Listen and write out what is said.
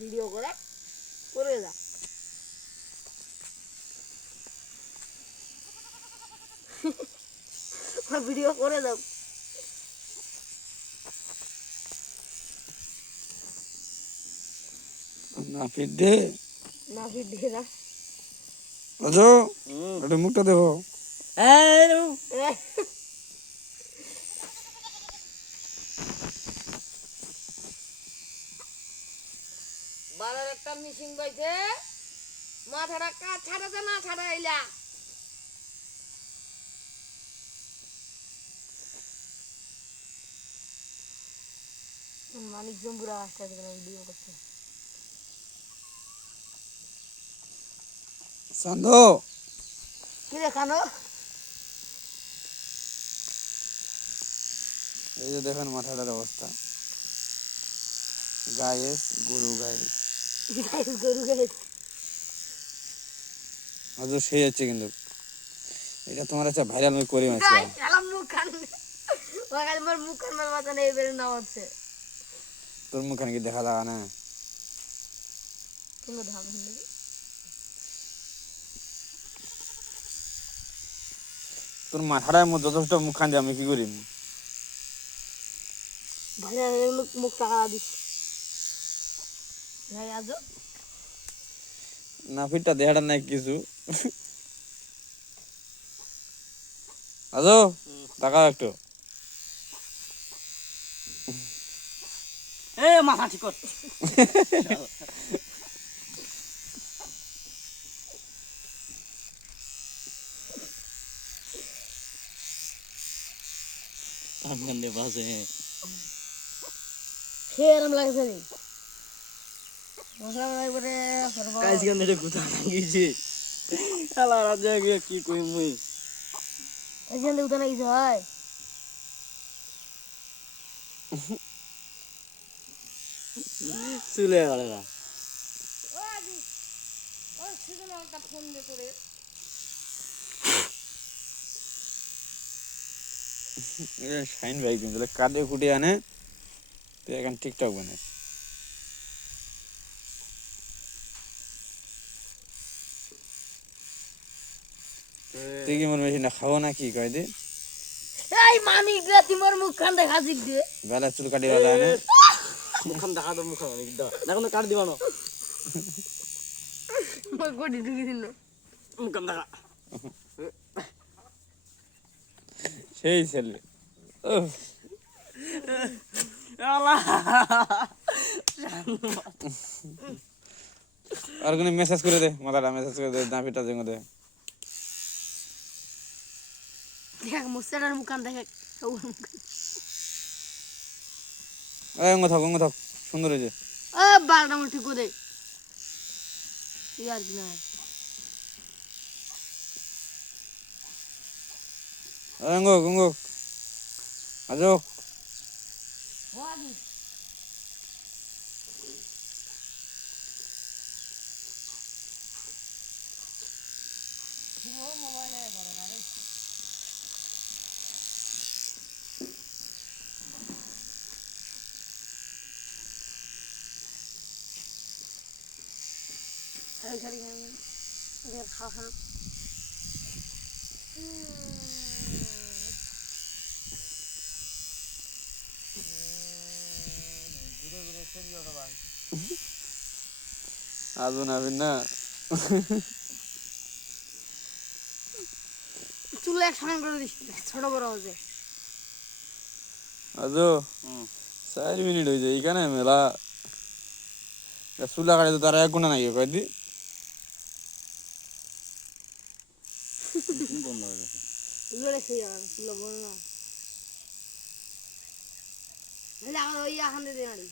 video করে যা video করে দাও না ফিট দে না আজো এটা মুখটা দেখো বালার একটা মিশিং বাইছে মাথাটা কাট ছাড়াতে না ছাড়াইলা মানিক জম্বুরা আসতে ভিডিও করছে সান্ধো কি দেখানো এই যে দেখেন মাথাটার অবস্থা গায়েস গরু গায়েস আজ সেই হচ্ছে কিন্তু এটা তোমার একটা ভাইরাল মুখ করে মাছ তোর মুখখানে কি দেখা যাবে না তোর মাথাটার মধ্যে যথেষ্ট মুখখান দিয়ে আমি কি করি মুখ টাকা দিস না ফিরটা দেখাটা নাই কিছু আজো টাকা একটু মাথা ঠিক কর আমগন্ডে বাজে সেরম লাগছে নি মশলা একবারে কাজ গন্ডে গুতা লাগিয়েছে শালা রাজা কি কই মুই এখানে উঠে নাকি হয় চুলে গেল না ফোন দে তোরে শাইন ভাই কিন্তু কাটে কুটে আনে তুই এখন টিকটক বানাস তুই কি মনে মেশিনটা খাবো না কি কয় দে এই মানিক রে তোমার মুখখান দেখা জিগ দে বেলা চুল কাটি বালা আনে মুখখান দেখা তো মুখ দেখো তো কাট দিবা না মই কোটি ঢুকি দিল মুখখান দেখা সেই ছেলে আর কোনো মেসেজ করে দে মাথাটা মেসেজ করে দে দাঁপিটা জেঙ্গো দে দেখ মুস্তাটার মুখখান দেখে অঙ্গ থাক সুন্দর হয়েছে বারোটা মতো ঠিক করে আর কি না অঙ্গ আজো আজও না না চুল এক সমান করে দিস ছোট বড় হচ্ছে আজও 4 মিনিট হয়ে যায় এখানে মেলা চুলা কাটে তো তারা এক গুণা নাই কয়দি বন্ধ হয়ে গেছে লড়ে খেয়ে যাবে চুল বড় না আমার ওই এখন দিতে পারি